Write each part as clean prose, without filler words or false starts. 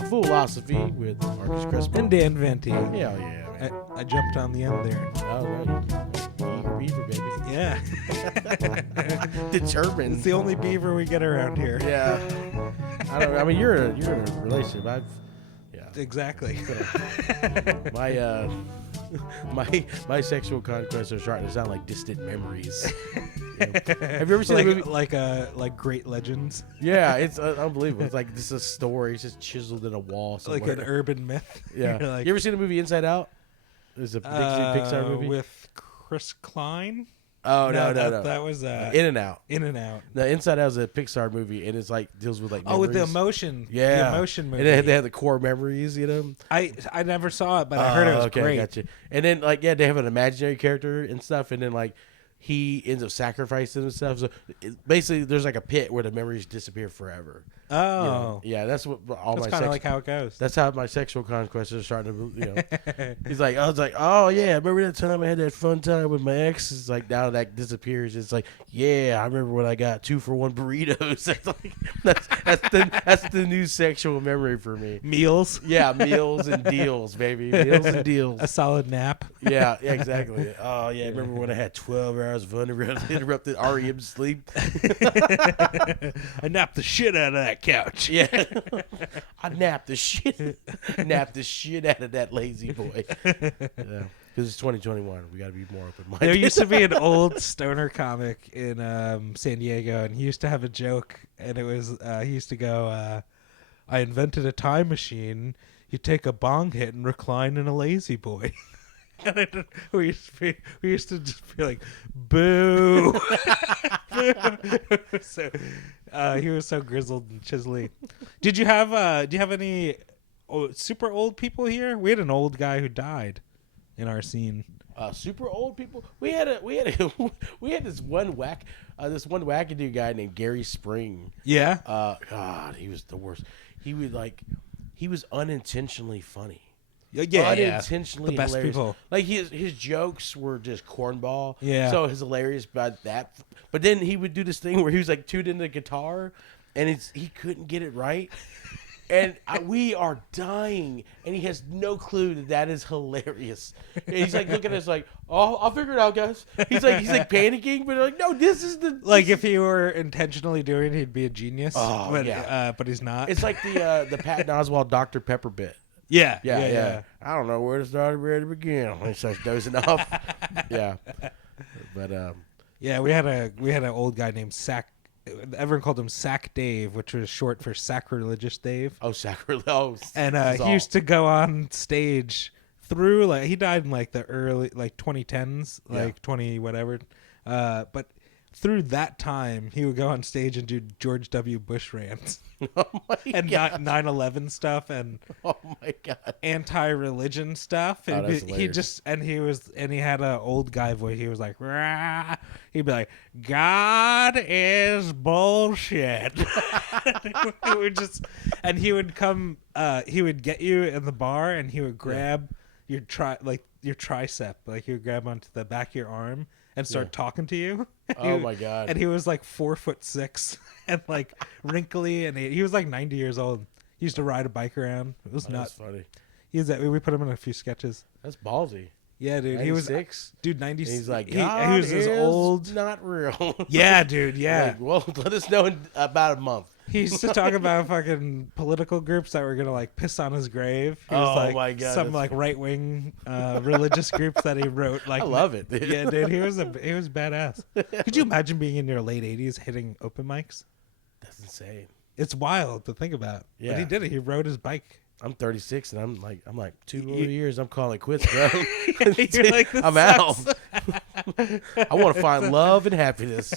Foolosophy with Marcus Crispin. And Dan Venti. Hell yeah, man. I jumped on the end there. All right. Eager beaver, baby. Yeah. Determined. It's the only beaver we get around here. Yeah. I mean, you're in a relationship. Exactly. My sexual conquests are starting to sound like distant memories. Have you ever seen a movie like Great Legends? Yeah, it's unbelievable. It's like this is a story. It's just chiseled in a wall somewhere. Like an urban myth. Yeah. You ever seen the movie Inside Out? It's a Pixar movie with Chris Klein. Oh no. That was In and Out. In and Out. The Inside Out is a Pixar movie, and it's like deals with like memories. with the emotion. Yeah, the emotion movie. And they have the core memories. You know. I never saw it, but I heard it was great. Gotcha. And then they have an imaginary character and stuff, and then he ends up sacrificing himself. So basically, there's like a pit where the memories disappear forever. Oh, you know? Yeah, that's what all that's my. kind of like how it goes. That's how my sexual conquests are starting to. He's like, I was like, oh yeah, remember that time I had that fun time with my ex? It's like now that disappears. It's like, yeah, I remember when I got 2-for-1 burritos. That's the new sexual memory for me. Meals. Yeah, meals and deals, baby. Meals and deals. A solid nap. Yeah, exactly. Oh yeah, I remember when I had 12 hours of uninterrupted REM sleep. I napped the shit out of that couch. Yeah, I napped the shit out of that lazy boy. Yeah, because it's 2021. We got to be more open-minded. There used to be an old stoner comic in San Diego, and he used to have a joke, and it was he used to go, "I invented a time machine. You take a bong hit and recline in a lazy boy." And we used to just be like, "Boo!" So he was so grizzled and chiselly. Do you have any super old people here? We had an old guy who died in our scene. Super old people. We had this one wackadoo guy named Gary Spring. Yeah. God, he was the worst. He was unintentionally funny. Yeah, unintentionally the best hilarious. people. Like his jokes were just cornball. Yeah. So it's hilarious about that. But then he would do this thing where he was like tuned into the guitar, and he couldn't get it right. And we are dying, and he has no clue that is hilarious. And he's like looking at us like, "Oh, I'll figure it out, guys." He's like panicking, but like, "No, this is the if he were intentionally doing it, he'd be a genius. Oh, but, yeah. But he's not. It's like the Patton Oswalt Dr. Pepper bit. Yeah. I don't know where to start or where to begin. He starts dozing off. Yeah, but yeah, we had an old guy named Sack. Everyone called him Sack Dave, which was short for Sacrilegious Dave. Oh, sacrilegious! And he used to go on stage through he died in the early 2010s, 20 whatever. But through that time, he would go on stage and do George W. Bush rants. Oh my and God. 9/11 stuff and oh my God, anti-religion stuff. And that's he had an old guy voice. He was like, rah. He'd be like, "God is bullshit." He would come. He would get you in the bar, and he would grab your tricep, he would grab onto the back of your arm and start talking to you. Oh my God. And he was 4'6" and wrinkly, and he was 90 years old. He used to ride a bike around. It was nuts. That's funny. We put him in a few sketches. That's ballsy. Yeah, dude. 96? He was 96. He's like, he was as old. Not real. Yeah, dude. Yeah. Well, let us know in about a month. He used to talk about fucking political groups that were gonna piss on his grave. He was my God, some right wing religious groups that he wrote. I love it, dude. Yeah, dude. He was badass. Could you imagine being in your late 80s hitting open mics? That's insane. It's wild to think about. Yeah. But he did it. He rode his bike. I'm 36 and I'm like 2 more years. I'm calling it quits, bro. You're I'm out. I want to find love and happiness.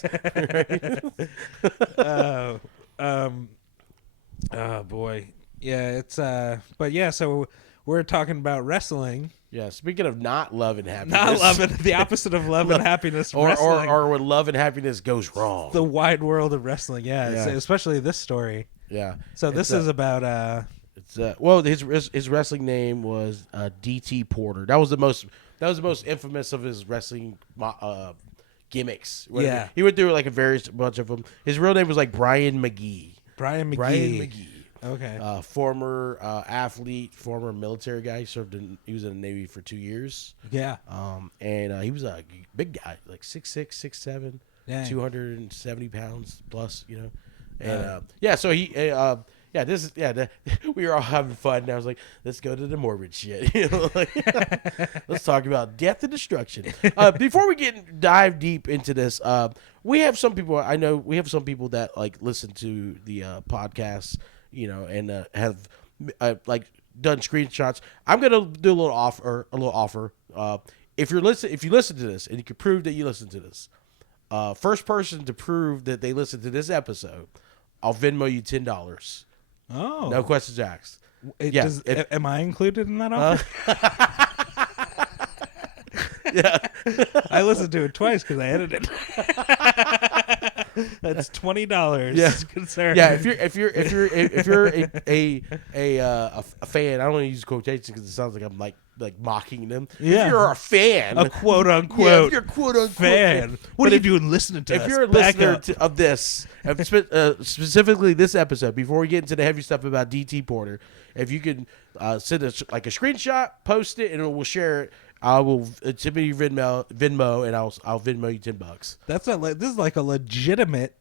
Oh boy. Yeah, it's but yeah, so we're talking about wrestling. Yeah, speaking of not love and happiness. Not love and the opposite of love and happiness. Wrestling. Or when love and happiness goes wrong. The wide world of wrestling, yeah. Especially this story. Yeah. So this is about his wrestling name was DT Porter. That was the most infamous of his wrestling gimmicks. He went through a bunch of them. His real name was Brian McGee. Brian McGee. Okay. Former athlete, former military guy. He was in the Navy for 2 years. Yeah. And he was a big guy, like 6'6", 6'7", Dang. 270 pounds plus, you know. And so he we were all having fun, and I was like, let's go to the morbid shit. You know, like, let's talk about death and destruction. Before we dive deep into this, we have some people, I know we have some people that like listen to the podcast, you know, and have like done screenshots. I'm gonna do a little offer. If you listen to this and you can prove that you listen to this, first person to prove that they listened to this episode, I'll Venmo you $10. Oh. No questions asked. Yeah. Am I included in that offer? Yeah. I listened to it twice because I edited it. That's $20. Yeah. Good sir. Yeah. If you're a fan, I don't want to use quotations because it sounds like I'm like mocking them. Yeah. If you're a fan, A quote unquote. yeah, if you're quote unquote fan. What are you doing listening to us? If you're a Back listener up. of this, specifically this episode, before we get into the heavy stuff about DT Porter, if you could send us like a screenshot, post it, and we'll share it. I will tip you Venmo, and I'll Venmo you $10. This is like a legitimate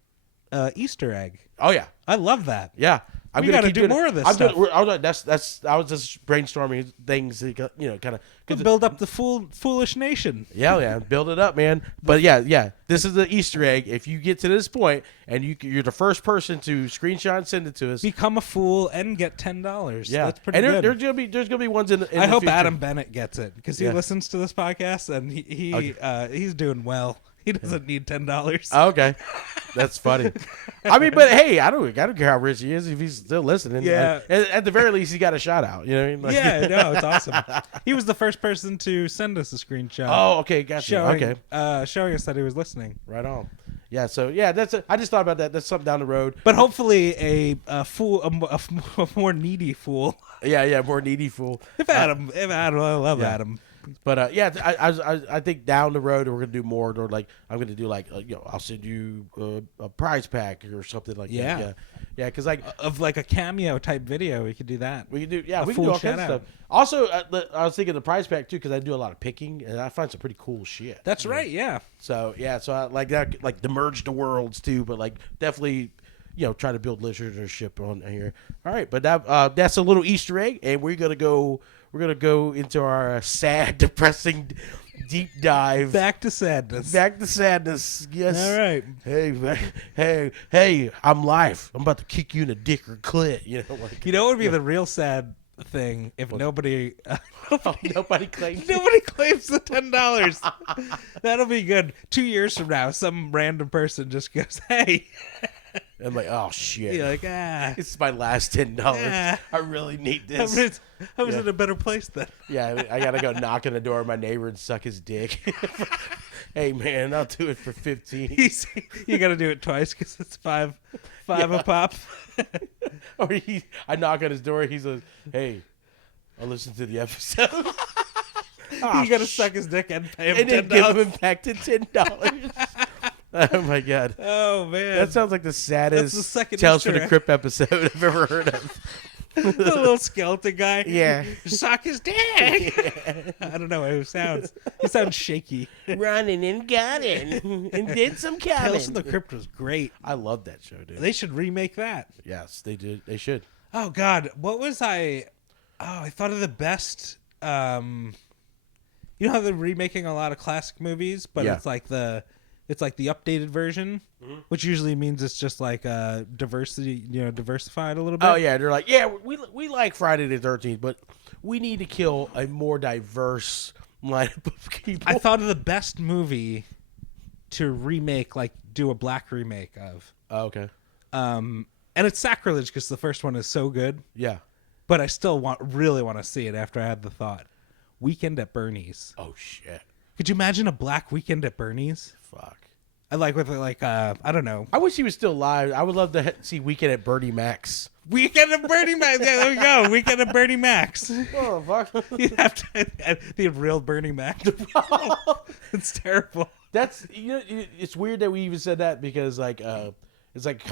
Easter egg. Oh yeah, I love that. yeah. We gotta do more of this stuff. I was just brainstorming things, you know, kind of To build up the foolish nation. Yeah, build it up, man. But yeah, this is the Easter egg. If you get to this point and you're the first person to screenshot and send it to us, Become a fool and get $10. yeah, That's pretty and good. there's gonna be ones in I the hope future. Adam Bennett gets it because he Yeah. listens to this podcast and he's doing well. He doesn't need $10. Oh, okay, that's funny. I mean, but hey, I don't care how rich he is if he's still listening. Yeah. At the very least, he got a shout out. You know what I mean? Like, Yeah, no, it's awesome. He was the first person to send us a screenshot. Oh, okay, gotcha. showing, Okay, showing us that he was listening. right on. Yeah, so yeah, I just thought about that. That's something down the road. But hopefully a more needy fool. Yeah, more needy fool. If Adam, I love yeah. Adam. But yeah, I think down the road we're gonna do more. Or like I'm gonna do like you know, I'll send you a prize pack or something like Yeah. that. Yeah, because like Of like a cameo type video, we could do that. we can do A we can do full all kinds of shout-out. stuff. Also, I was thinking the prize pack too because I do a lot of picking and I find some pretty cool shit. That's you know? right. Yeah. So yeah, so I like that, like the merge the worlds too, but like definitely, you know, try to build listenership on here. All right, but that's a little Easter egg, and we're gonna go into our sad, depressing, deep dive. Back to sadness. Back to sadness. Yes. All right. Hey, I'm life. I'm about to kick you in the dick or clit. You know, like You know what would be the real sad thing if nobody nobody claims. nobody claims the $10. That'll be good. 2 years from now, some random person just goes, "Hey," I'm like, oh shit. you're like, This is my last $10. Ah. I really need this. I was Yeah. in a better place then. Yeah, I gotta go knock on the door of my neighbor and suck his dick. Hey man, I'll do it for 15. You got to do it twice because it's five a pop. Or I knock on his door. He's like, "Hey, I'll listen to the episode." You got to suck his dick and pay him and then $10. give him back to $10. Oh my god, Oh man, that sounds like the saddest That's the second Tales from Easter the egg. Crypt episode I've ever heard of. the little skeleton guy. Yeah. Suck his dick. I don't know how he sounds. He sounds shaky. Running and gunning and did some Tales from the coming. Crypt was great. I love that show, dude. They should remake that. Yes, they did. They should. Oh God, what was I? Oh, I thought of the best. You know how they're remaking a lot of classic movies, but Yeah. it's like the updated version, which usually means it's just like diversified a little bit. Oh yeah, they're like, yeah, we like Friday the 13th, but we need to kill a more diverse lineup of people. I thought of the best movie to remake, like do a black remake of. Oh, okay. And it's sacrilege because the first one is so good, Yeah. but I still really want to see it after I had the thought. Weekend at Bernie's. Oh shit. Could you imagine a black Weekend at Bernie's? Fuck. I like with like I don't know. I wish he was still alive. I would love to see Weekend at Bernie Mac's. Weekend at Bernie Mac. Yeah, there we go. Weekend at Bernie Mac's. Oh fuck. You'd have to the real Bernie Mac. It's terrible. That's it's weird that we even said that because like it's like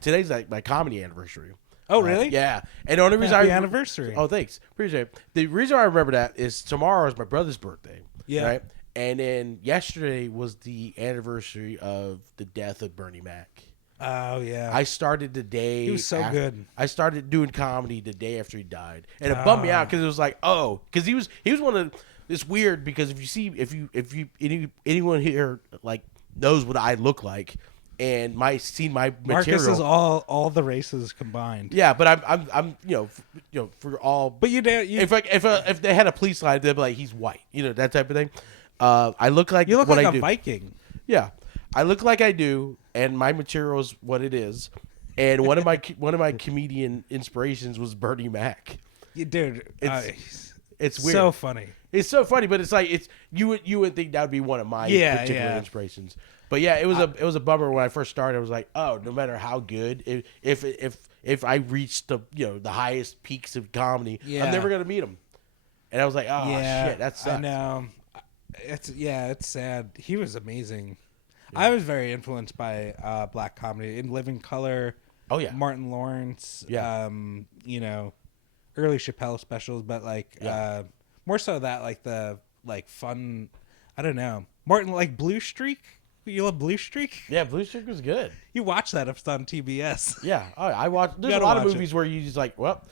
today's like my comedy anniversary. Oh, really? Yeah. And the only reason Happy anniversary. Oh, thanks. Appreciate it. The reason I remember that is tomorrow is my brother's birthday. Yeah. Right. And then yesterday was the anniversary of the death of Bernie Mac. Oh, yeah. I started the day. He was so good. I started doing comedy the day after he died, and it bummed me out because it was like, oh, because he was one of. It's weird because anyone here like knows what I look like, and seen my material. Marcus is all the races combined. Yeah, but I'm for all. But if they had a police line, they'd be like, he's white, that type of thing. I look like you look what like I a do. Viking. Yeah, I look like I do, and my material is what it is. And one of my comedian inspirations was Bernie Mac. Dude, it's weird. So funny. It's so funny, but it's like you would think that would be one of my particular inspirations. But yeah, it was a bummer when I first started. I was like, oh, no matter how good, if I reached the the highest peaks of comedy, I'm never gonna meet him. And I was like, oh shit, that sucks. I know. It's sad. He was amazing. Yeah. I was very influenced by black comedy in Living Color. Oh yeah, Martin Lawrence. Yeah. Early Chappelle specials, but more so that the fun. I don't know. Martin Blue Streak. You love Blue Streak? Yeah, Blue Streak was good. You watch that if it's on TBS. Yeah, I watch. There's a lot of movies where you just like, well,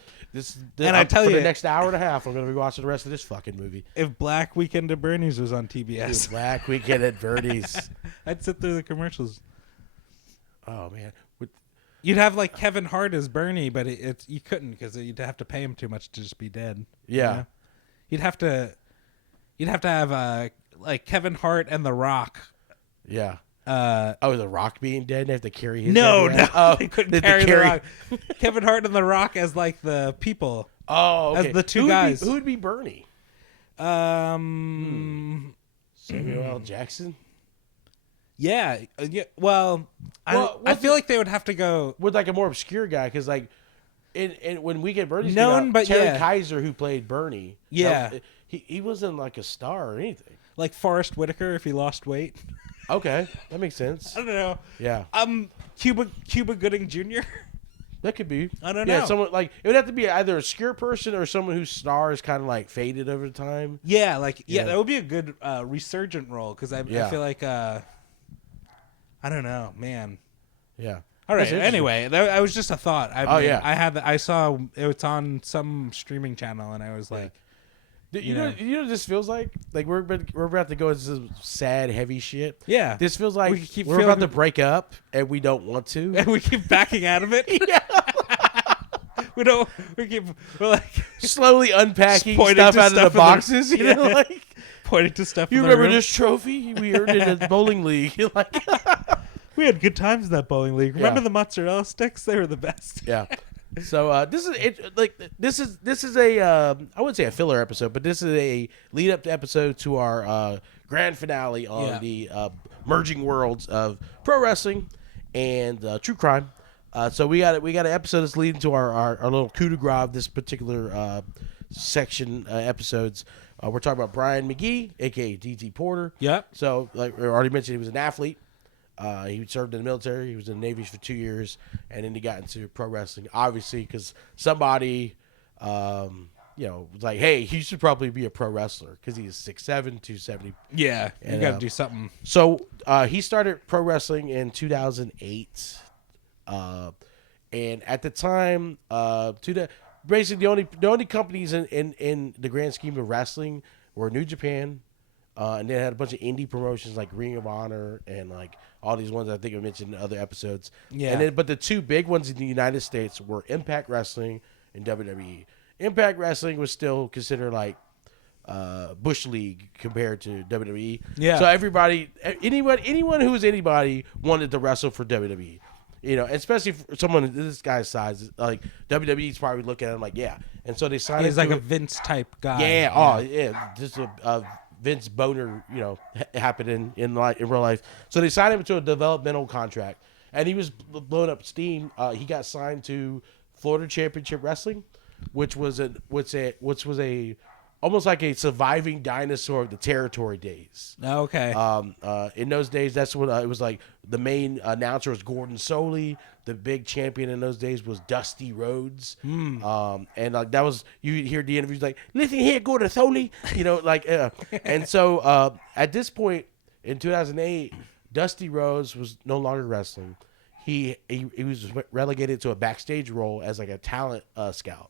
and I tell you, the next hour and a half, I'm going to be watching the rest of this fucking movie. If Black Weekend at Bernie's was on TBS, dude, Black Weekend at Bernie's, I'd sit through the commercials. Oh man, you'd have Kevin Hart as Bernie, but you couldn't because you'd have to pay him too much to just be dead. Yeah, you'd have to have Kevin Hart and The Rock. Yeah. The Rock being dead, they have to carry his. No, they couldn't carry The Rock. Kevin Hart and The Rock as the people. Oh, okay. As the two guys. Who would be Bernie? Samuel L. Jackson. Yeah. Well, I feel like they would have to go with a more obscure guy because in when we get Bernie's known, but Terry Kaiser who played Bernie. Yeah, he wasn't a star or anything. Like Forrest Whitaker if he lost weight. Okay, that makes sense. I don't know. Yeah. Cuba Gooding Jr. That could be. I don't know. Yeah, someone it would have to be either a obscure person or someone whose star is kind of faded over time. Yeah, that would be a good resurgent role because I feel like I don't know, man. Yeah. All right. Anyway, that was just a thought. I saw it was on some streaming channel, and I was like. You know what this feels like? Like we're about to go into some sad, heavy shit. Yeah. This feels like we're about to break up and we don't want to. And we keep backing out of it. Yeah. We're slowly unpacking stuff out of the boxes. You know, pointing to stuff. You remember this trophy? We earned it at the bowling league. We had good times in that bowling league. Remember the mozzarella sticks? They were the best. Yeah. So this is a I wouldn't say a filler episode, but this is a lead up to episode to our grand finale on the merging worlds of pro wrestling and true crime. So we got an episode that's leading to our little coup de grace of this particular section episodes. We're talking about Brian McGee, aka DT Porter. Yep. So like we already mentioned, he was an athlete. He served in the military. He was in the Navy for 2 years, and then he got into pro wrestling. Obviously, because somebody, was like, "Hey, he should probably be a pro wrestler because he's 6'7", 270." Yeah, you got to do something. So he started pro wrestling in 2008, and at the time, basically the only companies in the grand scheme of wrestling were New Japan. And they had a bunch of indie promotions like Ring of Honor and all these ones I think I mentioned in other episodes. Yeah. But the two big ones in the United States were Impact Wrestling and WWE. Impact Wrestling was still considered Bush League compared to WWE. Yeah. So anyone who was anybody wanted to wrestle for WWE. Especially for someone this guy's size, WWE's probably looking at him yeah. And so they signed. He's like a Vince type guy. Yeah. Oh yeah. Just a Vince Boner, happened in real life. So they signed him to a developmental contract, and he was blowing up steam. He got signed to Florida Championship Wrestling, which was a almost like a surviving dinosaur of the territory days. Okay. In those days, that's when it was like the main announcer was Gordon Soley. The big champion in those days was Dusty Rhodes. And like that was, you hear the interviews like, listen here, Gordon Soley, and so at this point in 2008, Dusty Rhodes was no longer wrestling. He was relegated to a backstage role as like a talent scout.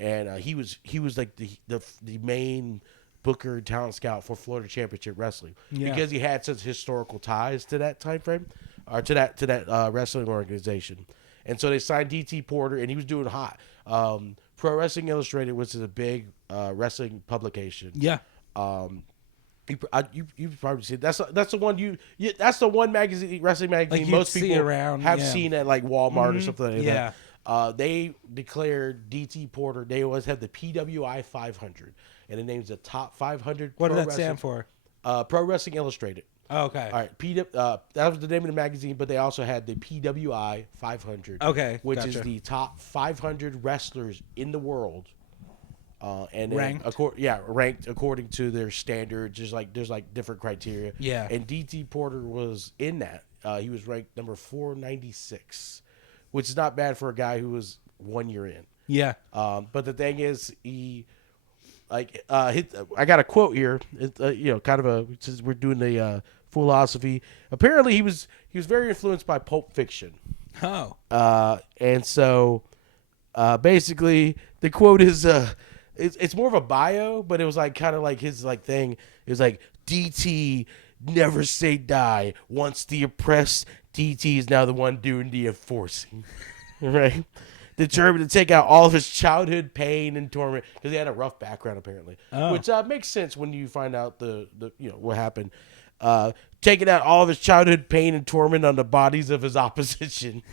And he was like the main booker talent scout for Florida Championship Wrestling because he had such historical ties to that time frame or to that wrestling organization. And so they signed DT Porter, and he was doing hot. Pro Wrestling Illustrated, which is a big wrestling publication. Yeah. You've probably seen that's the one that's the one magazine, wrestling magazine, like most people around, have seen at like Walmart or something like that. They declared DT Porter. They always have the PWI 500, and it names the top 500. What did that stand for? Pro Wrestling Illustrated. Oh, okay. All right. That was the name of the magazine, but they also had the PWI 500. Okay, which is the top 500 wrestlers in the world. And ranked, ranked according to their standards. There's different criteria. Yeah. And DT Porter was in that. He was ranked number 496, which is not bad for a guy who was 1 year in. Yeah. But the thing is, I got a quote here. Since we're doing the Foolosophy. Apparently, he was very influenced by Pulp Fiction. Oh. And so, basically, the quote is, it's more of a bio, but it was like kind of like his like thing. It was like, DT never say die. Once the oppressed, DT is now the one doing the enforcing. Right? Determined to take out all of his childhood pain and torment, because he had a rough background apparently, which makes sense when you find out the what happened. Taking out all of his childhood pain and torment on the bodies of his opposition.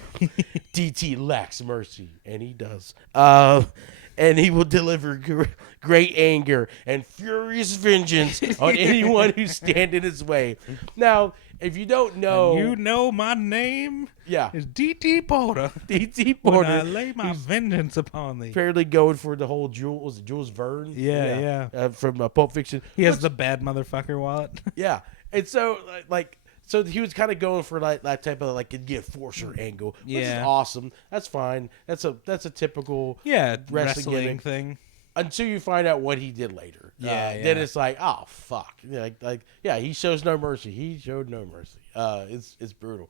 DT lacks mercy, and he does. And he will deliver great anger and furious vengeance on anyone who stand in his way. Now, if you don't know... You know my name? Yeah. Is DT Porter. DT Porter. When I lay my vengeance upon thee. Apparently going for the whole Jules Verne? Yeah. From Pulp Fiction. He has the bad motherfucker wallet. Yeah. And so, so he was kind of going for that type of like the enforcer angle, which is awesome. That's fine. That's a typical wrestling thing. Until you find out what he did later. Then it's like, oh fuck. He shows no mercy. He showed no mercy. It's brutal.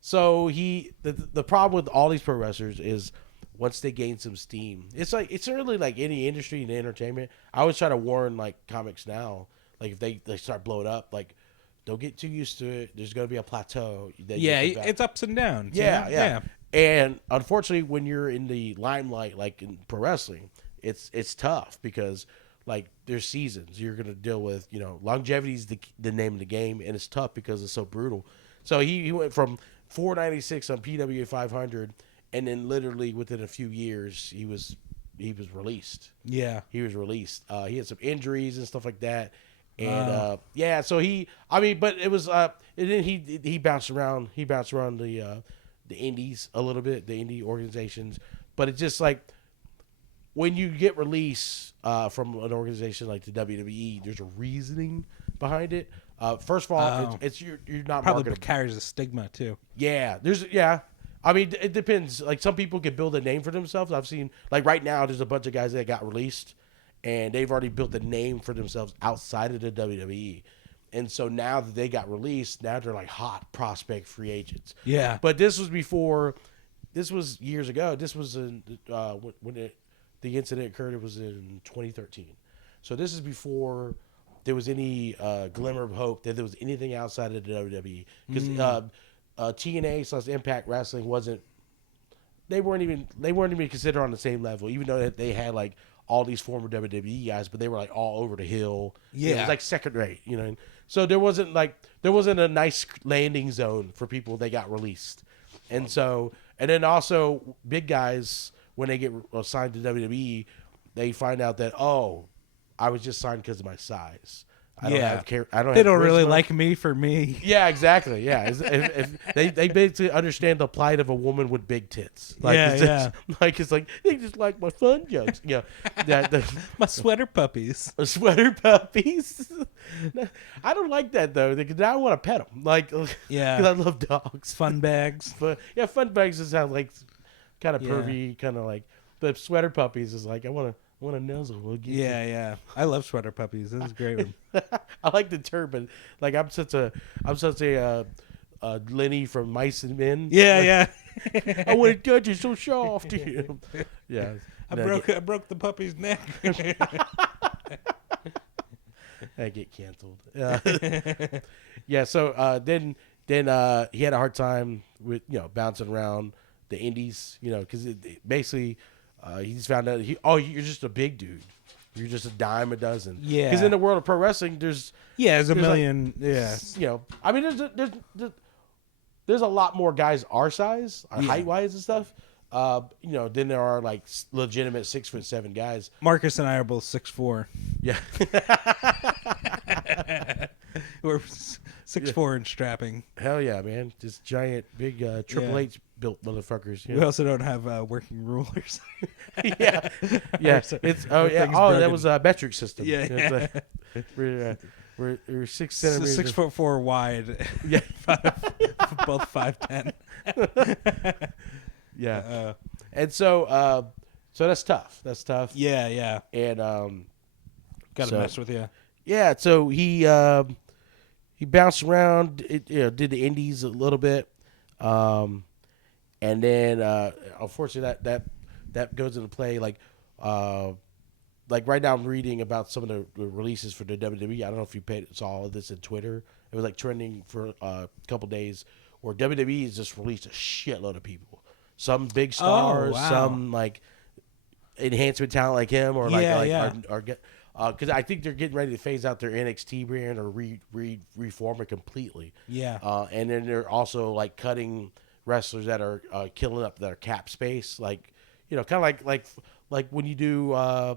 So the problem with all these pro wrestlers is once they gain some steam, it's really like any industry in entertainment. I always try to warn like comics now, like if they start blowing up, like don't get too used to it. There's going to be a plateau. It's ups and downs. Yeah. And unfortunately, when you're in the limelight, like in pro wrestling, it's tough because like there's seasons. You're going to deal with, longevity is the name of the game, and it's tough because it's so brutal. So he went from 496 on PWA 500, and then literally within a few years, he was released. Yeah. He was released. He had some injuries and stuff like that. And so but it was and then he bounced around the indies a little bit, the indie organizations, but it's just like when you get released from an organization like the WWE, there's a reasoning behind it. First of all, it's you're not probably marketable. Carries a stigma too. Yeah, I mean, it depends. Like some people can build a name for themselves. I've seen like right now, there's a bunch of guys that got released. And they've already built a name for themselves outside of the WWE. And so now that they got released, now they're like hot prospect free agents. Yeah. But this was years ago. This was when the incident occurred. It was in 2013. So this is before there was any glimmer of hope that there was anything outside of the WWE. Because TNA / Impact Wrestling they weren't even considered on the same level, even though they had like all these former WWE guys, but they were like all over the hill. Yeah. It was like second rate, So there wasn't a nice landing zone for people that got released. And then also big guys, when they get signed to WWE, they find out that, I was just signed because of my size. I don't have I don't. They have don't really charisma. like me for me. Yeah, exactly. Yeah, if they basically understand the plight of a woman with big tits. Like, Yeah, it's yeah. just, like it's like they just like my fun jokes. Yeah, the My sweater puppies. sweater puppies. I don't like that though, because now I want to pet them. Like, Yeah. because I love dogs. Fun bags. But yeah, fun bags just sound like kind of Yeah. pervy, kind of like. But sweater puppies is like I want to nuzzle. We'll get you. Yeah, yeah. I love sweater puppies. This is a great one. I like the term, but like I'm such a Lenny from Mice and Men. Yeah, yeah. I want to touch you so soft. Yeah, I broke the puppy's neck. I get canceled. Yeah. So then he had a hard time with bouncing around the indies, because basically he just found out you're just a big dude. You're just a dime a dozen. Yeah. Because in the world of pro wrestling, there's There's a like, million. I mean, there's a lot more guys our size, height wise and stuff. Then there are like legitimate 6'7" guys. Marcus and I are both 6'4". Yeah. We're 6'4" and strapping. Hell yeah, man! Just giant, big Triple H built motherfuckers. We also don't have working rulers. Yeah. It's thing's that broken. was a metric system. Yeah, It's we're 6 centimeters. 6'4" wide. Yeah. Both 5'10". Yeah. And so that's tough. That's tough. Yeah, yeah. And Gotta mess with you. yeah, so he bounced around, did the indies a little bit, and then unfortunately that goes into play like right now I'm reading about some of the releases for the WWE. I don't know if you saw this in Twitter. It was like trending for a couple days where WWE has just released a shitload of people. Some big stars, wow. some like enhancement talent like him, or because I think they're getting ready to phase out their NXT brand or reform it completely. Yeah. And then they're also like cutting wrestlers that are killing up their cap space, like kind of like when you do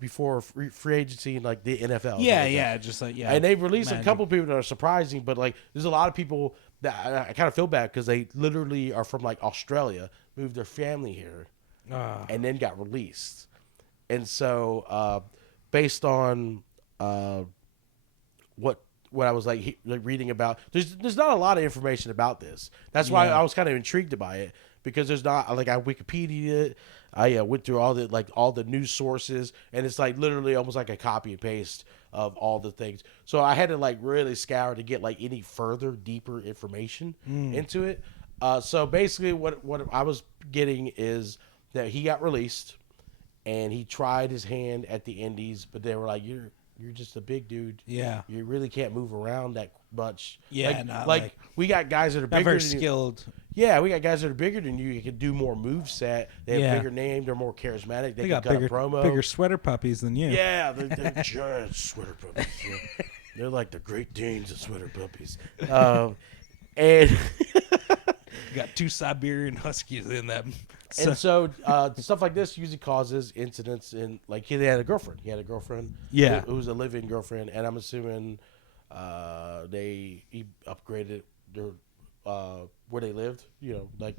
before free agency in like the NFL. Yeah, like yeah, just like And they've released Magic. a couple people that are surprising, but like there's a lot of people that I kind of feel bad because they literally are from like Australia, moved their family here, and then got released. And so based on what I was like reading about, there's not a lot of information about this. That's why I was kind of intrigued by it, because there's not like I Wikipedia'd it. I went through all the news sources, and it's like literally almost like a copy and paste of all the things. So I had to like really scour to get like any further deeper information into it. So basically what I was getting is that he got released and he tried his hand at the indies, but they were like, you're just a big dude. Yeah. You really can't move around that much. Yeah, like we got guys that are not bigger very than skilled. Yeah, we got guys that are bigger than you. You can do more moveset. They have Yeah. bigger name. They're more charismatic. They can got cut bigger, a promo. bigger sweater puppies than you. Yeah, they're giant sweater puppies. Yeah. They're like the Great Danes of sweater puppies. And You got 2 Siberian Huskies in them. and so stuff like this usually causes incidents. In like he had a girlfriend. He had a girlfriend. Yeah. Who was a live-in girlfriend, and I'm assuming he upgraded their where they lived. Like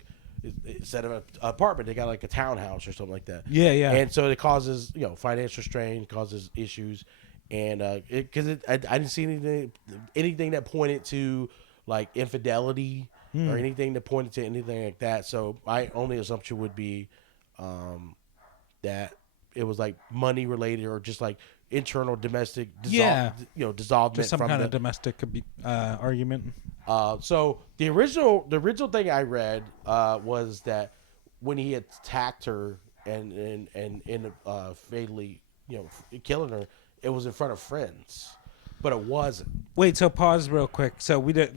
instead of an apartment, they got like a townhouse or something like that. Yeah, yeah. And so it causes financial strain, causes issues, and because I didn't see anything that pointed to like infidelity or anything that pointed to anything like that. So my only assumption would be that it was like money related or just like internal domestic dissolvement Just some from kind of domestic argument. So the original thing I read was that when he attacked her and fatally killing her, it was in front of friends, but it wasn't. Wait, so pause real quick. So we did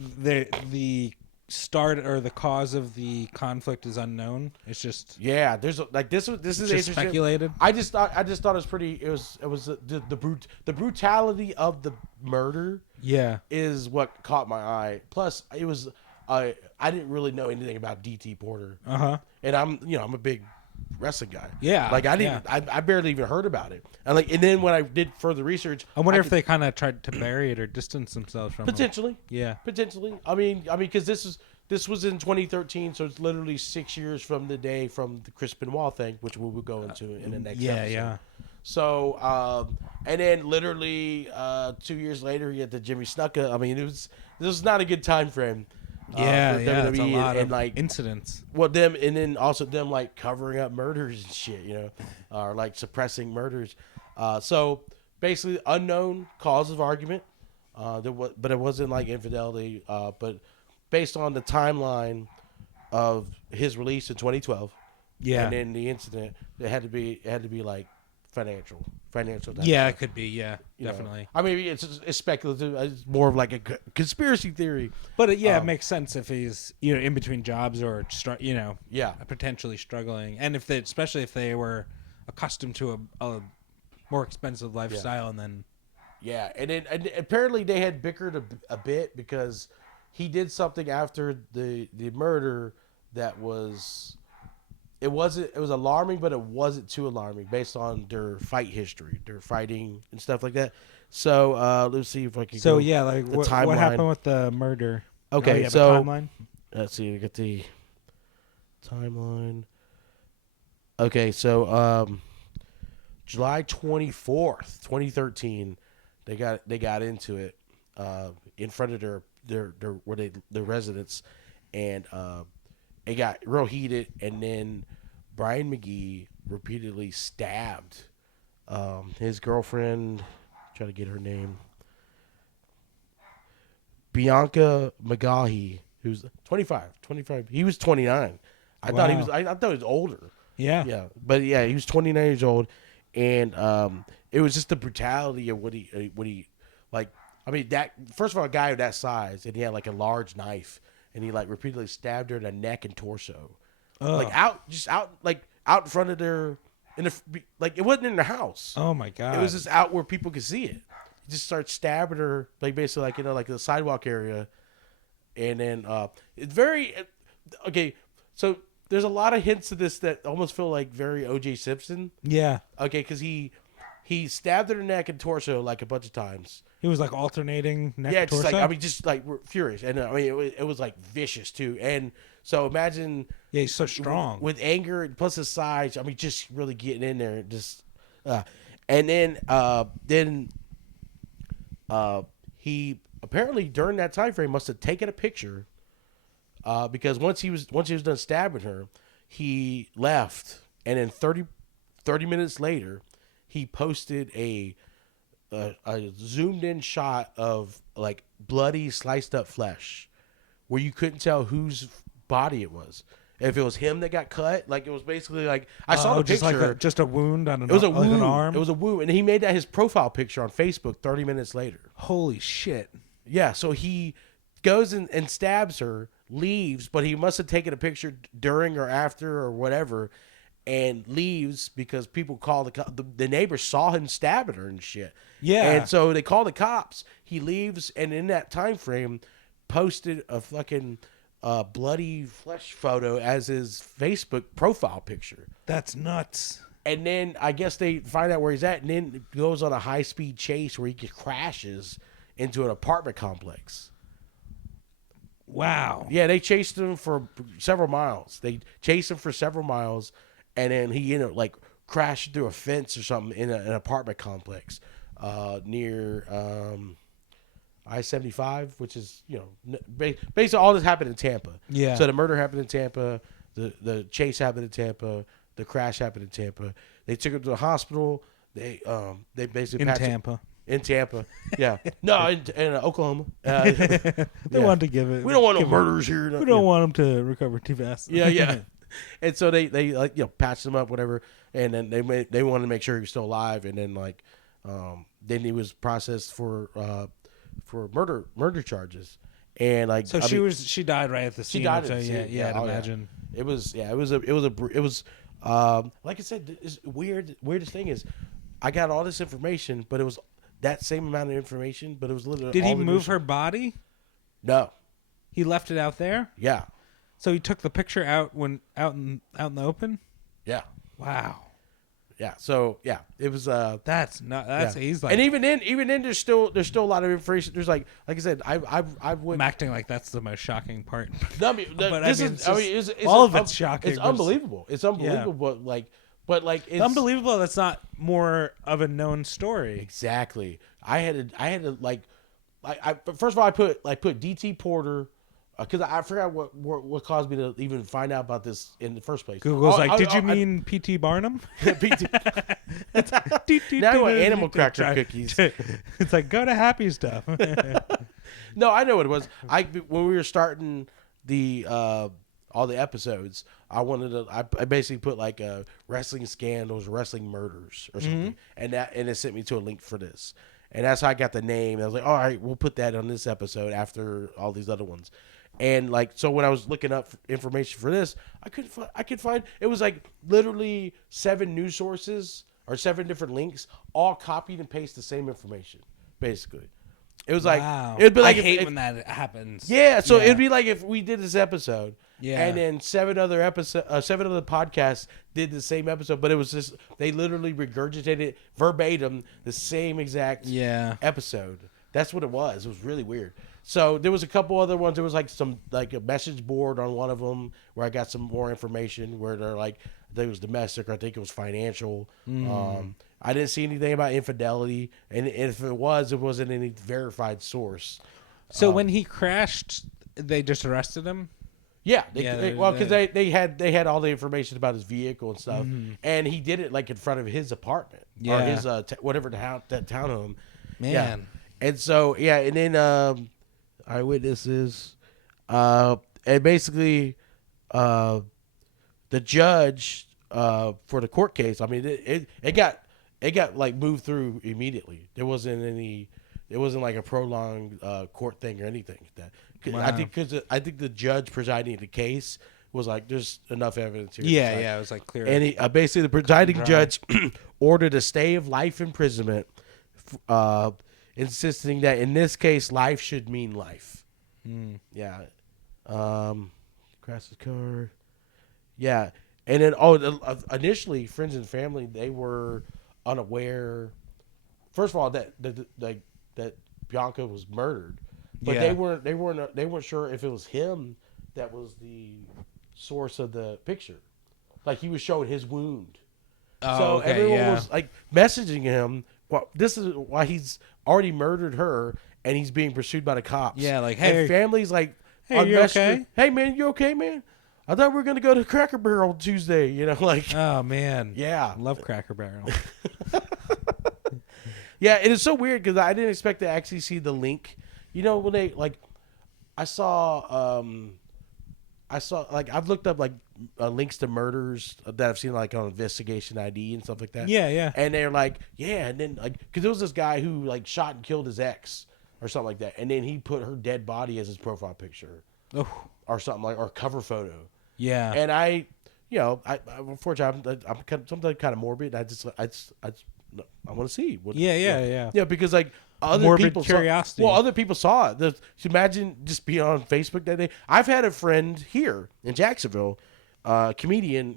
the start or the cause of the conflict is unknown. It's just There's like this is just interesting. speculated. I just thought it was pretty. It was the brutality of the murder. Yeah. Is what caught my eye. Plus, it was I didn't really know anything about DT Porter. Uh-huh. And I'm a big wrestling guy. Yeah, like I didn't, I barely even heard about it. And then when I did further research, I wonder if they kind of tried to bury it or distance themselves from potentially, it. Yeah, potentially. I mean, because this was in 2013, so it's literally 6 years from the day from the Chris Benoit thing, which we will go into in the next episode. Yeah. So, and then literally 2 years later, he had the Jimmy Snuka. I mean, this was not a good time frame. For WWE it's a lot of like incidents. Well, them, and then also them like covering up murders and shit, or like suppressing murders. So basically, unknown cause of argument. But it wasn't like infidelity. But based on the timeline of his release in 2012, and then the incident, it had to be like financial. Yeah, it could be. Yeah, definitely. I mean, it's speculative. It's more of like a conspiracy theory. But it makes sense if he's in between jobs or potentially struggling, and especially if they were accustomed to a more expensive lifestyle, and then and apparently they had bickered a bit because he did something after the murder that was. It was alarming, but it wasn't too alarming based on their fight history, their fighting and stuff like that. So let's see if I can. So what happened with the murder? Okay, so timeline? Let's see. I got the timeline. Okay, so July 24th, 2013, they got into it in front of their residence, and it got real heated, and then Brian McGee repeatedly stabbed his girlfriend. Try to get her name. Bianca McGahee, who's 25. He was 29. I thought he was. I thought he was older. Yeah. But he was 29 years old, and it was just the brutality of what he like. I mean, that first of all, a guy of that size, and he had like a large knife. And he like repeatedly stabbed her in the neck and torso, like out in front of it wasn't in the house. Oh my god! It was just out where people could see it. He just started stabbing her, like basically like the sidewalk area, and then it's very okay. So there's a lot of hints of this that almost feel like very O.J. Simpson. Yeah. Okay, because he stabbed her in the neck and torso like a bunch of times. He was like alternating neck torso? Just like we're furious. And I mean, it was like vicious too. And so imagine. Yeah, he's so strong. With anger plus his size, I mean, just really getting in there. And then he apparently during that time frame must have taken a picture because once he was done stabbing her, he left. And then 30 minutes later, he posted a zoomed in shot of like bloody sliced up flesh where you couldn't tell whose body it was. If it was him that got cut, like it was basically like I saw the picture. Just a wound on an arm. It was a wound, and he made that his profile picture on Facebook 30 minutes later. Holy shit! Yeah, so he goes and stabs her, leaves, but he must have taken a picture during or after or whatever. And leaves because people call the neighbors saw him stabbing her and shit. Yeah. And so they call the cops. He leaves, and in that time frame, posted a fucking bloody flesh photo as his Facebook profile picture. That's nuts. And then I guess they find out where he's at, and then goes on a high-speed chase where he crashes into an apartment complex. Wow. Yeah, they chased him for several miles. And then he ended up like crashing through a fence or something in an apartment complex near I-75, which is basically all this happened in Tampa. Yeah. So the murder happened in Tampa, the chase happened in Tampa, the crash happened in Tampa. They took him to the hospital. They basically in Tampa. Yeah. No, in Oklahoma. They wanted to give it. We don't want no murderers here. We don't want them to recover too fast. Yeah. And so they patched him up, whatever, and then they wanted to make sure he was still alive, and then then he was processed for murder charges, and she died right at the scene. She died at the scene. I'd imagine. It was like I said. Weirdest thing is, I got all this information, but it was that same amount of information, but it was literally. Did he move her body? No, he left it out there. Yeah. So he took the picture out in the open? Yeah. Wow. Yeah. So yeah, it was. That's not. That's yeah. he's like. And even then, there's still a lot of information. There's like I said, I've went. I'm acting like that's the most shocking part. No, I mean, But this I mean, is. I mean, it's all of it's shocking. It's unbelievable. It's unbelievable. But like, it's unbelievable. That's not more of a known story. Exactly. I had to like, first of all, I put DT Porter. Because I forgot what caused me to even find out about this in the first place. Google's did you mean P.T. Barnum? PT. Now I want animal cracker cookies. It's like, go to Happy Stuff. No, I know what it was. When we were starting the all the episodes, I wanted to. I basically put like wrestling scandals, wrestling murders, or something, and it sent me to a link for this. And that's how I got the name. I was like, all right, we'll put that on this episode after all these other ones. And like, so when I was looking up information for this, I could find it was like literally 7 news sources or 7 different links, all copied and pasted the same information, basically. It was like, it'd be like I hate when that happens. Yeah, so it'd be like if we did this episode, yeah, and then 7 other podcasts did the same episode, but it was just they literally regurgitated verbatim the same exact episode. That's what it was. It was really weird. So there was a couple other ones. There was like a message board on one of them where I got some more information where they're like, I think it was domestic or I think it was financial. I didn't see anything about infidelity, and if it wasn't any verified source. So when he crashed, they just arrested him. Yeah, because they had all the information about his vehicle and stuff, and he did it like in front of his apartment or his whatever that townhome. Man, yeah. And so and then eyewitnesses, and basically, the judge for the court case. I mean, it got like moved through immediately. There wasn't like a prolonged court thing or anything like that. Wow. I think the judge presiding the case was like, there's enough evidence here. Yeah, it was like clear. And he, basically the presiding judge ordered a stay of life imprisonment, insisting that in this case life should mean life. Yeah. Crashed his car. Yeah. And then initially friends and family, they were unaware. First of all, that Bianca was murdered. But they weren't sure if it was him that was the source of the picture. Like he was showing his wound. So everyone was like messaging him. Well, this is why he's already murdered her and he's being pursued by the cops. Yeah, like, hey, and families like, hey, you okay? Hey man, you okay, man? I thought we were gonna go to Cracker Barrel Tuesday. You know, like. Oh man. Yeah. Love Cracker Barrel. Yeah, it is so weird because I didn't expect to actually see the link. You know, when they like, I saw like I've looked up like links to murders that I've seen like on Investigation ID and stuff like that. Yeah. And they're like, and then like, because there was this guy who like shot and killed his ex or something like that, and then he put her dead body as his profile picture, or something like, or cover photo. Yeah. And I unfortunately I'm sometimes kind of morbid. I want to see what. Yeah, because like. Other people curiosity. Other people saw it. Imagine just being on Facebook that day. I've had a friend here in Jacksonville, comedian,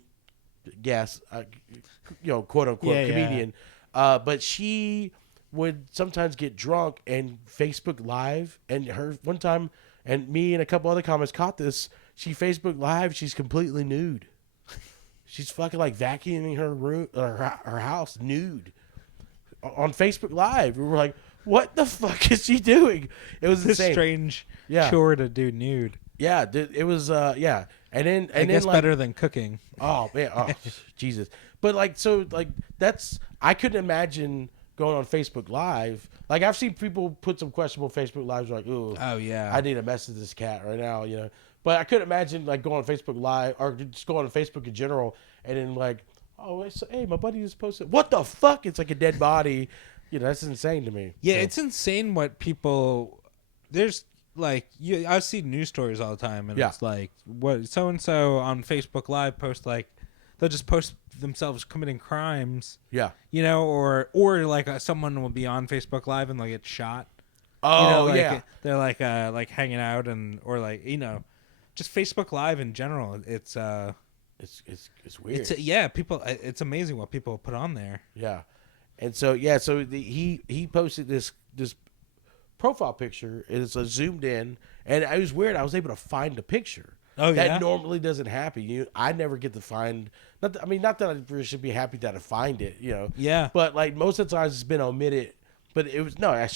quote unquote comedian, but she would sometimes get drunk and Facebook Live. And her one time, and me and a couple other comics caught this. She Facebook Live. She's completely nude. She's fucking like vacuuming her room, her house nude, on Facebook Live. We were like, what the fuck is she doing? It was this insane. Strange chore to do nude. Yeah, it was. And then I guess like, better than cooking. Oh man, Jesus. But like, so like I couldn't imagine going on Facebook Live. Like I've seen people put some questionable Facebook Lives like, ooh, oh yeah, I need to message this cat right now, you know. But I couldn't imagine like going on Facebook Live or just going on Facebook in general and then like, hey, my buddy just posted. What the fuck? It's like a dead body. You know, that's insane to me. Yeah, it's insane what people. There's like I see news stories all the time, and it's like what so and so on Facebook Live post like they'll just post themselves committing crimes. Yeah, you know, or like someone will be on Facebook Live and they'll get shot. Oh, you know, like, yeah. They're like hanging out or like, you know, just Facebook Live in general. It's It's weird. People. It's amazing what people put on there. Yeah, and so he posted this profile picture. And it's zoomed in, and it was weird. I was able to find the picture. Oh, that yeah? normally doesn't happen. I never get to find. Not that I should be happy that I find it. Yeah. But like most of the times, it's been omitted. But it was no. I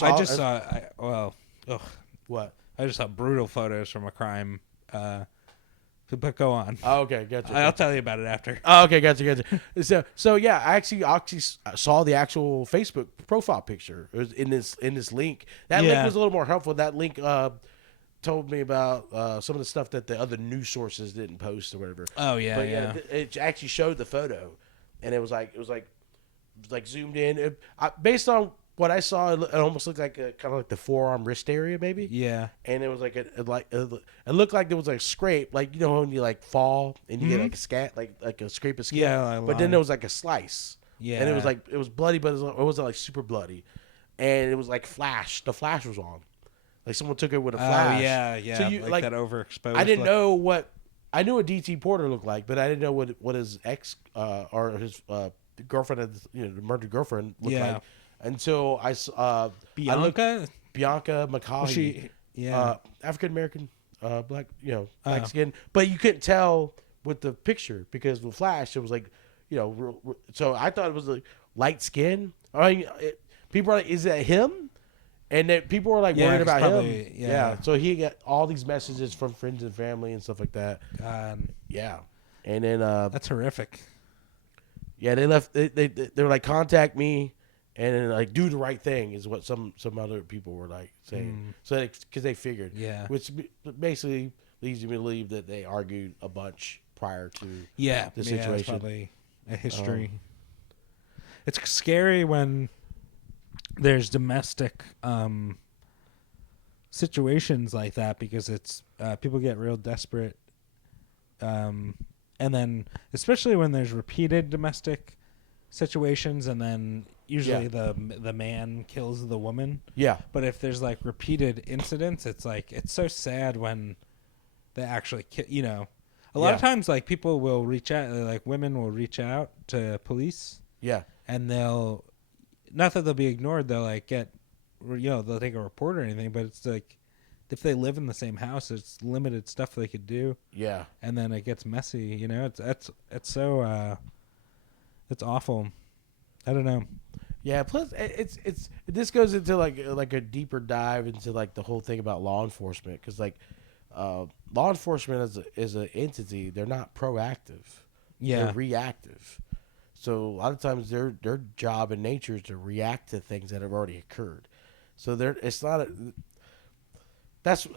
what? I just saw brutal photos from a crime. But go on. Oh, okay, gotcha. I'll tell you about it after. Oh, okay, gotcha. So yeah, I actually saw the actual Facebook profile picture. It was in this link. That link was a little more helpful. That link told me about some of the stuff that the other news sources didn't post or whatever. Oh yeah, but yeah. It actually showed the photo, and it was like zoomed in. Based on what I saw, it almost looked like kind of like the forearm wrist area, maybe. Yeah. And it was like it looked like there was like a scrape, like when you like fall and you get like a scat, like a scrape of skin. Yeah, but then there was like a slice. Yeah. And it was bloody, but it wasn't like super bloody, and it was like flash. The flash was on, like someone took it with a flash. Oh yeah. So you like that overexposed. I didn't know what DT Porter looked like, but I didn't know what his ex or his girlfriend, the murdered girlfriend looked like. Until I saw Bianca McCauley, African American, black, black Oh. skin, but you couldn't tell with the picture because with flash it was like, so I thought it was like light skin. I mean, people are like, is that him? And then people were like worried about him. Yeah. So he got all these messages from friends and family and stuff like that. Yeah. And then that's horrific. Yeah, they left. They were like, contact me. And then, like, do the right thing is what some other people were like saying. So because they figured, which basically leads me to believe that they argued a bunch prior to the situation. It's probably a history. It's scary when there's domestic situations like that because it's people get real desperate, and then especially when there's repeated domestic situations, and then usually the man kills the woman. Yeah. But if there's like repeated incidents, it's like it's so sad when they actually kill. A lot of times like people will reach out, like women will reach out to police. Yeah. And they'll not that they'll be ignored. They'll like they'll take a report or anything. But it's like if they live in the same house, it's limited stuff they could do. Yeah. And then it gets messy. It's so it's awful. I don't know. Yeah. Plus, this goes into like a deeper dive into like the whole thing about law enforcement because like law enforcement is an entity. They're not proactive. Yeah. They're reactive. So a lot of times their job in nature is to react to things that have already occurred. So it's not that's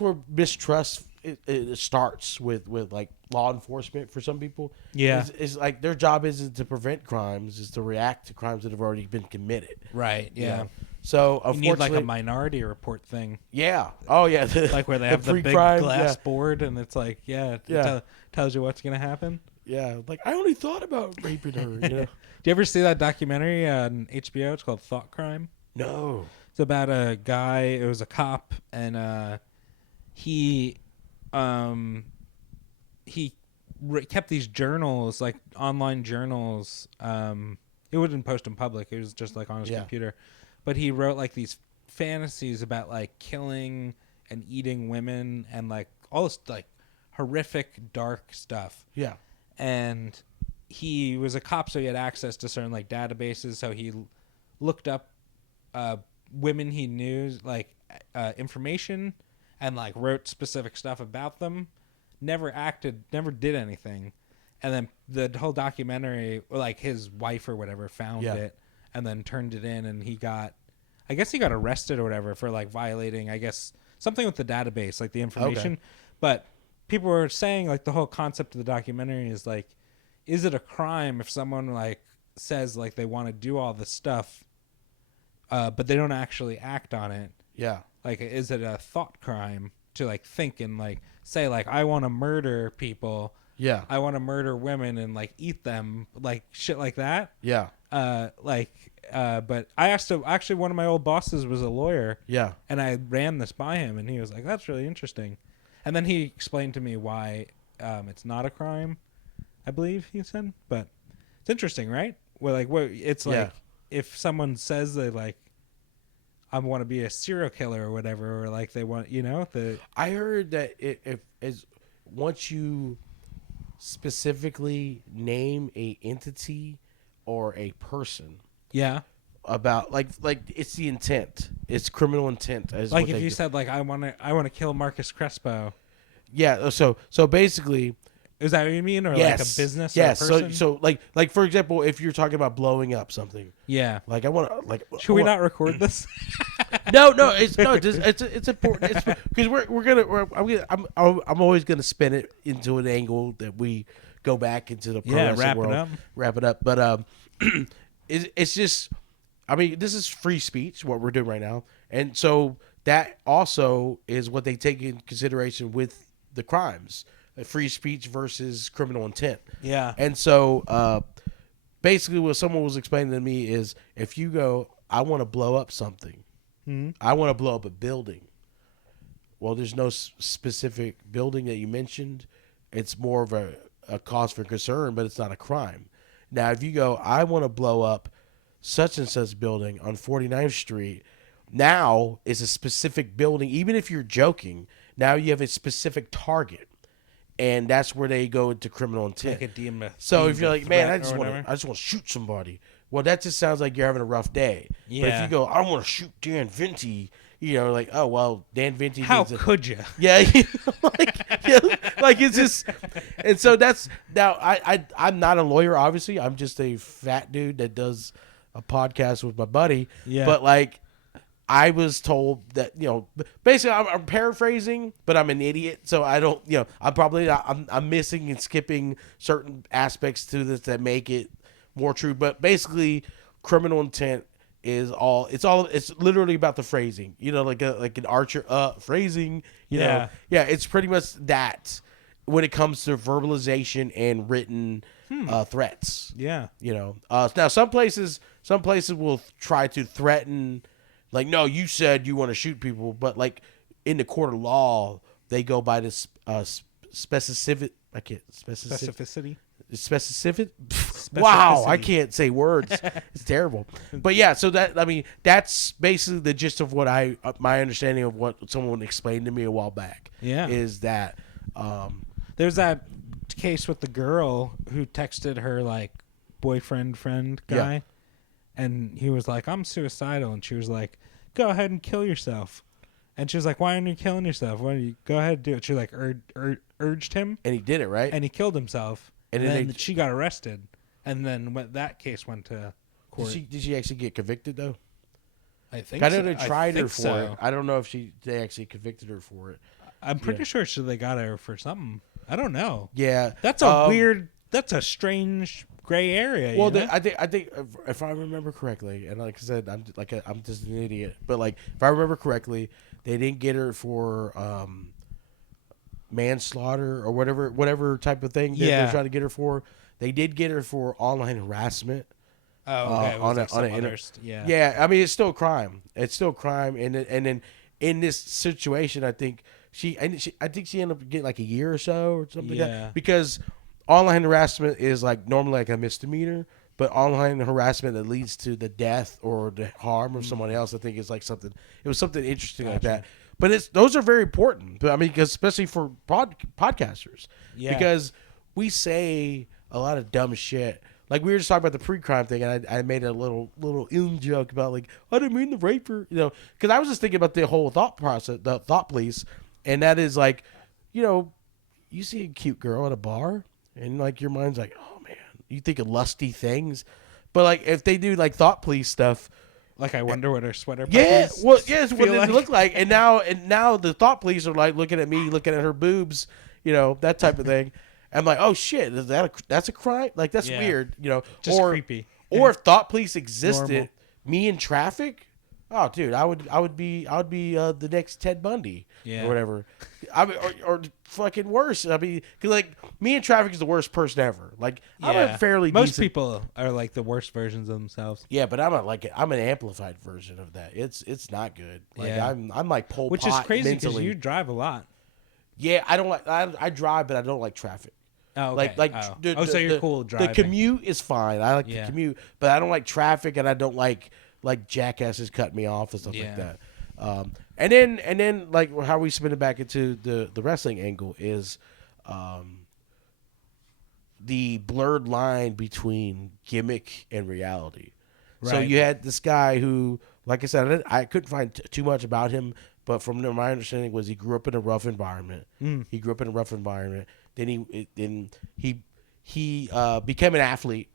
where mistrust it starts with like law enforcement for some people. Yeah. Is like their job isn't to prevent crimes, is to react to crimes that have already been committed. Right. Yeah. So you need like a minority report thing. Yeah. Oh yeah. Like where they have the big glass board and it's like it tells you what's gonna happen. Yeah, like I only thought about raping her. Do you ever see that documentary on HBO? It's called Thought Crime. No. It's about a guy. It was a cop, and he kept these journals, like online journals. It wouldn't post in public. It was just like on his computer, but he wrote like these fantasies about like killing and eating women and like all this like horrific, dark stuff. Yeah. And he was a cop, so he had access to certain like databases. So he looked up women he knew, like information, and like wrote specific stuff about them. Never did anything. And then the whole documentary, like his wife or whatever, found it and then turned it in, and he got arrested or whatever for like violating, I guess, something with the database, like the information. Okay. But people were saying like the whole concept of the documentary is like, is it a crime if someone like says like they want to do all this stuff, but they don't actually act on it? Yeah. Like, is it a thought crime to like think and like say like I want to murder people? Yeah. I want to murder women and like eat them, like shit like that. Yeah. But I asked him, actually one of my old bosses was a lawyer. Yeah. And I ran this by him and he was like, that's really interesting. And then he explained to me why it's not a crime. I believe he said. But it's interesting, right? Well, like, what it's like Yeah. if someone says they like, I want to be a serial killer or whatever, or like they want, the I heard that if as once you specifically name a entity or a person yeah, about like it's the intent. It's criminal intent. Is like what if they you do. said like I want to kill Marcus Crespo, Yeah. So basically, is that what you mean, or yes, like a business yes. or a person? So like for example, if you're talking about blowing up something, Yeah. like I want to like. Should we not record this? No, it's important. It's because I'm always gonna spin it into an angle that we go back into the pro wrestling world. Wrap it up. But it's just, I mean, this is free speech what we're doing right now, and so that also is what they take in consideration with the crimes, free speech versus criminal intent. Yeah. And so basically, what someone was explaining to me is if you go, I want to blow up something. I want to blow up a building. Well, there's no specific building that you mentioned. It's more of a cause for concern, but it's not a crime. Now, if you go, I want to blow up such and such building on 49th Street, now it's a specific building. Even if you're joking, now you have a specific target. And that's where they go into criminal intent. Like a demon. So if you're like, man, I just want to shoot somebody. Well, that just sounds like you're having a rough day. Yeah. But if you go, I want to shoot Dan Venti, like, oh well, Dan Venti. How could you? Yeah, like it's just, and so that's now. I'm not a lawyer, obviously. I'm just a fat dude that does a podcast with my buddy. Yeah. But like, I was told that basically I'm paraphrasing, but I'm an idiot, so I don't. I'm probably I'm missing and skipping certain aspects to this that make it more true. But basically, criminal intent is it's literally about the phrasing. Like an Archer phrasing. Yeah. It's pretty much that when it comes to verbalization and written threats. Yeah. Now some places will try to threaten. Like, no, you said you want to shoot people, but like in the court of law, they go by this specificity. Specific. Wow, I can't say words. It's terrible. But yeah, so that's basically the gist of what my understanding of what someone explained to me a while back. Yeah, is that there's that case with the girl who texted her like boyfriend friend guy. Yeah. And he was like, I'm suicidal. And she was like, go ahead and kill yourself. And she was like, why aren't you killing yourself? Why don't you go ahead and do it? She like urged him. And he did it, right? And he killed himself. And then she got arrested. And then that case went to court. Did she actually get convicted, though? I think I know they tried her for so. it. I don't know if they actually convicted her for it. I'm pretty sure they got her for something. I don't know. Yeah. That's that's a strange gray area. Well, I think if I remember correctly, and like I said, I'm just an idiot, but like if I remember correctly, they didn't get her for manslaughter or whatever type of thing they're trying to get her for. They did get her for online harassment. Oh, okay. Yeah. I mean, it's still a crime. It's still a crime, and then in this situation, I think she ended up getting like a year or so or something like that, because online harassment is like normally like a misdemeanor, but online harassment that leads to the death or the harm of someone else, I think is like something. It was something interesting like that. But those are very important. But I mean, especially for podcasters, because we say a lot of dumb shit. Like we were just talking about the pre-crime thing, and I made a little joke about like, I didn't mean to rape her, because I was just thinking about the whole thought process, the thought police, and that is like, you see a cute girl at a bar. And like your mind's like, oh man, you think of lusty things, but like if they do like thought police stuff, like I wonder what her sweater. It's what it look like. And now the thought police are like looking at me, looking at her boobs, that type of thing. I'm like, oh shit, that's a crime? Like that's weird, just creepy. Or if thought police existed, me in traffic. Oh, dude, I would be the next Ted Bundy or whatever. I mean, or fucking worse. I mean, cause like me in traffic is the worst person ever. Like I'm a fairly most people are like the worst versions of themselves. Yeah, but I'm an amplified version of that. It's not good. Like I'm like Pol Pot, which is crazy because mentally. you drive a lot. Yeah, I don't like. I drive, but I don't like traffic. Oh, okay. So you're cool driving. The commute is fine. I like the commute, but I don't like traffic, and I don't like jackasses cut me off and stuff like that. And then like how we spin it back into the wrestling angle is the blurred line between gimmick and reality. Right. So you had this guy who, like I said, I couldn't find too much about him, but from my understanding was he grew up in a rough environment. He grew up in a rough environment. Then he became an athlete.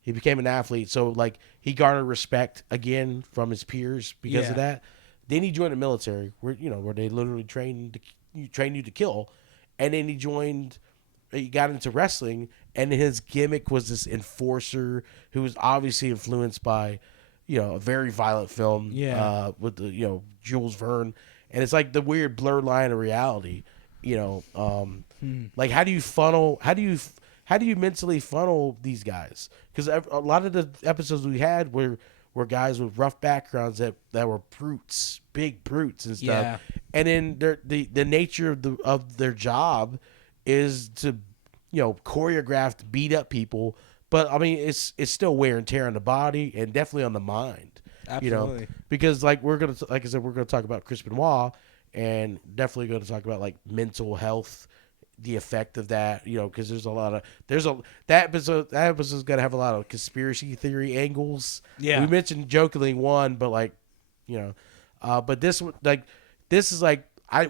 He became an athlete, so like he garnered respect again from his peers because of that. Then he joined the military, where they literally train you to kill, and then he got into wrestling, and his gimmick was this enforcer who was obviously influenced by, a very violent film, with the Jules Verne, and it's like the weird blurred line of reality, like how do you mentally funnel these guys? Because a lot of the episodes we had were guys with rough backgrounds that were brutes, big brutes and stuff. Yeah. And then the nature of their job is to, choreograph, beat up people. But I mean, it's still wear and tear on the body and definitely on the mind. Absolutely. Because like we're gonna talk about Chris Benoit, and definitely going to talk about like mental health, the effect of that, because that episode's gonna have a lot of conspiracy theory angles. Yeah, we mentioned jokingly one, but like, but this is like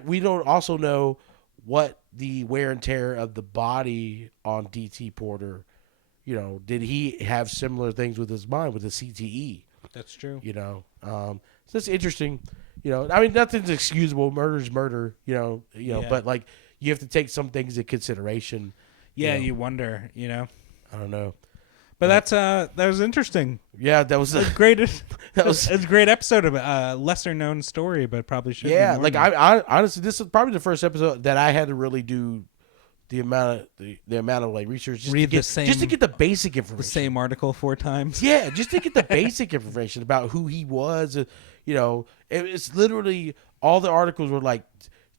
we don't also know what the wear and tear of the body on DT Porter. Did he have similar things with his mind with the CTE? That's true. So it's interesting. I mean, nothing's excusable. Murder's murder. But like, you have to take some things into consideration. Yeah, you wonder. I don't know. But that was interesting. Yeah, that was a great. It's a great episode of a lesser known story, but probably should. Yeah, like I honestly, this is probably the first episode that I had to really do the amount of like research just to get the basic information. The same article 4 times. Yeah, just to get the basic information about who he was. It's literally all the articles were like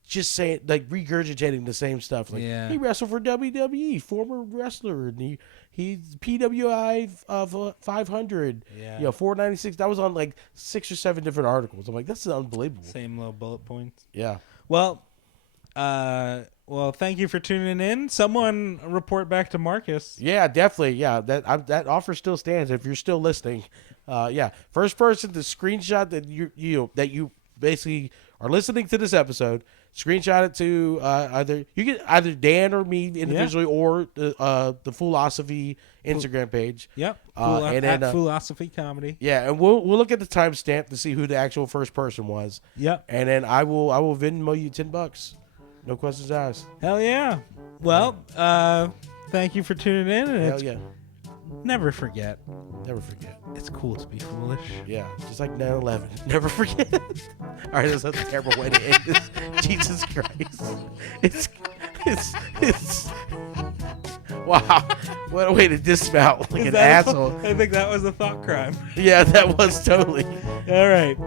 just saying, like regurgitating the same stuff. Like he wrestled for WWE, former wrestler, and he's PWI of 500. Yeah, 496. That was on like 6 or 7 different articles. I'm like, that's unbelievable. Same little bullet points. Yeah. Well, thank you for tuning in. Someone report back to Marcus. Yeah, definitely. Yeah, that offer still stands if you're still listening. First person to screenshot that you basically are listening to this episode. Screenshot it to either Dan or me individually, or the Foolosophy Instagram page. Yep. And then, at Foolosophy Comedy. Yeah, and we'll look at the timestamp to see who the actual first person was. Yep. And then I will Venmo you $10. No questions asked. Hell yeah. Well, thank you for tuning in. And Hell yeah. Never forget. Never forget. It's cool to be foolish. Yeah, just like 9/11. Never forget. All right, that's a terrible way to end this. Jesus Christ. It's wow. What a way to dismount like an asshole. I think that was a thought crime. Yeah, that was totally. All right.